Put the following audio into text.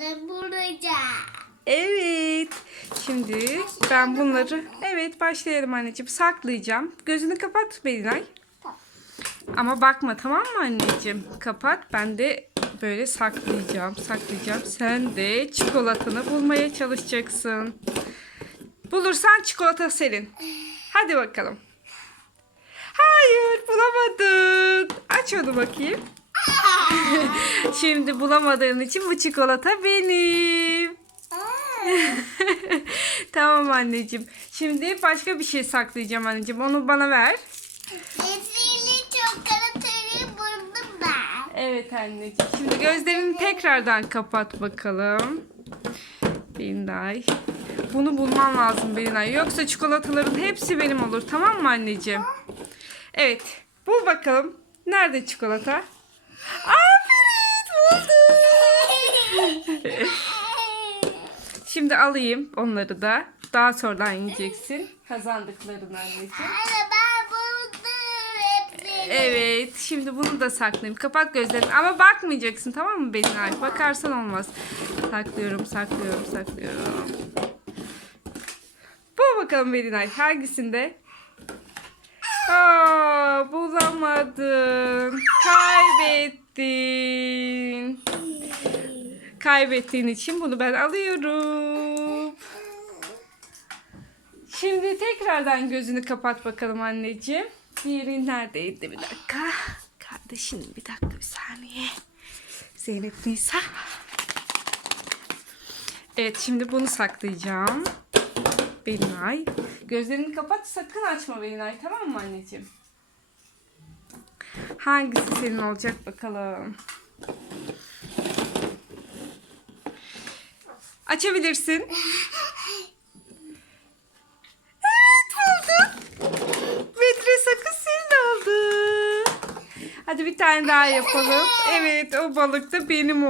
De bulacağım. Evet. Şimdi ben bunları evet başlayalım anneciğim. Saklayacağım. Gözünü kapat Belinay. Ama bakma tamam mı anneciğim? Kapat. Ben de böyle saklayacağım. Saklayacağım. Sen de çikolatanı bulmaya çalışacaksın. Bulursan çikolata senin. Hadi bakalım. Hayır bulamadın. Aç onu bakayım. Şimdi bulamadığın için bu çikolata benim. tamam anneciğim. Şimdi başka bir şey saklayacağım anneciğim. Onu bana ver. Ezili çikolatayı buldum ben. Evet anneciğim. Şimdi gözlerini tekrardan kapat bakalım. Belinay. Bunu bulman lazım Belinay. Yoksa çikolataların hepsi benim olur. Tamam mı anneciğim? Evet. Bul bakalım. Nerede çikolata? Buldum. Şimdi alayım onları da. Daha sonradan yiyeceksin. Kazandıklarını anneciğim. Anne ben buldum hepsini. Evet. Şimdi bunu da saklayayım. Kapat gözlerini. Ama bakmayacaksın tamam mı Belinay? Bakarsan olmaz. Saklıyorum, saklıyorum, saklıyorum. Bul bakalım Belinay. Hangisinde? Aa, bulamadın. Kaybettin. Kaybettiğin için bunu ben alıyorum. Şimdi tekrardan gözünü kapat bakalım anneciğim. Diğeri neredeydi bir dakika. Kardeşim bir dakika bir saniye. Zeynep Nisa. Evet şimdi bunu saklayacağım. Belinay. Gözlerini kapat sakın açma Belinay tamam mı anneciğim? Hangisi senin olacak bakalım. Açabilirsin. Evet buldun. Metre sakız senin oldu. Hadi bir tane daha yapalım. Evet o balık da benim oldu.